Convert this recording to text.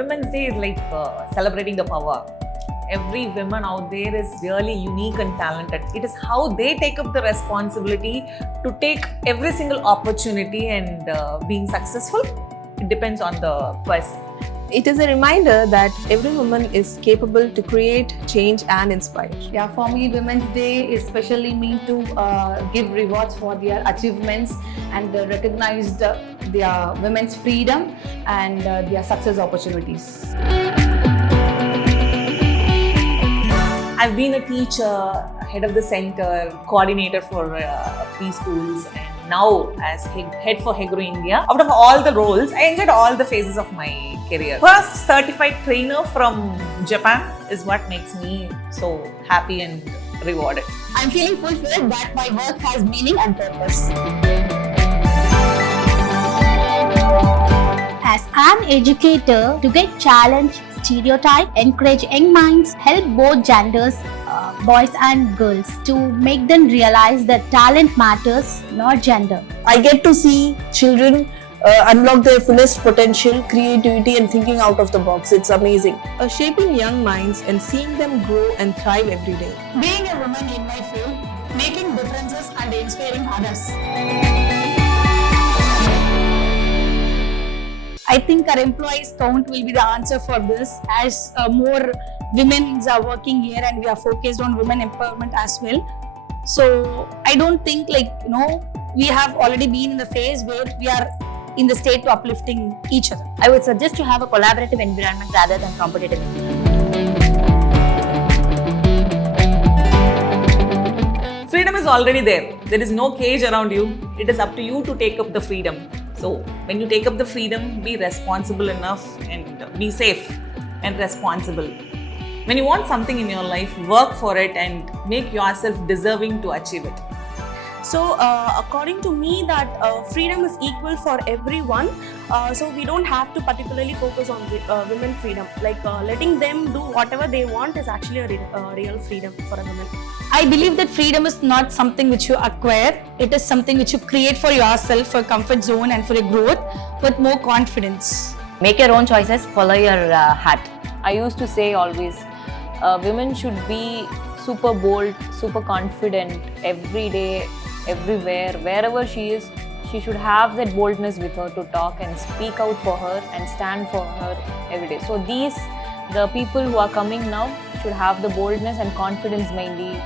Women's Day is like celebrating the power. Every woman out there is really unique and talented. It is how they take up the responsibility to take every single opportunity and being successful. It depends on the person. It is a reminder that every woman is capable to create, change and inspire. Yeah, for me, Women's Day is specially meant to give rewards for their achievements and recognize their women's freedom and their success opportunities. I've been a teacher, head of the center, coordinator for preschools, and now as head for Hegro India. Out of all the roles, I enjoyed all the phases of my career. First certified trainer from Japan is what makes me so happy and rewarded. I'm feeling fulfilled that my work has meaning and purpose. As an educator, to get challenge stereotype, encourage young minds, help both genders, boys and girls, to make them realize that talent matters, not gender. I get to see children unlock their fullest potential, creativity and thinking out of the box. It's amazing. Shaping young minds and seeing them grow and thrive every day. Being a woman in my field, making differences and inspiring others. I think our employees count will be the answer for this, as more women are working here and we are focused on women empowerment as well. So I don't think we have already been in the phase where we are in the state to uplifting each other. I would suggest to have a collaborative environment rather than competitive environment. Freedom is already there. There is no cage around you. It is up to you to take up the freedom. So when you take up the freedom, be responsible enough and be safe and responsible. When you want something in your life, work for it and make yourself deserving to achieve it. So according to me, that freedom is equal for everyone. So we don't have to particularly focus on women freedom. Like letting them do whatever they want is actually a real freedom for a woman. I believe that freedom is not something which you acquire. It is something which you create for yourself, for comfort zone and for your growth with more confidence. Make your own choices, follow your heart. I used to say always, women should be super bold, super confident every day, everywhere, wherever she is. She should have that boldness with her to talk and speak out for her and stand for her every day. So the people who are coming now should have the boldness and confidence mainly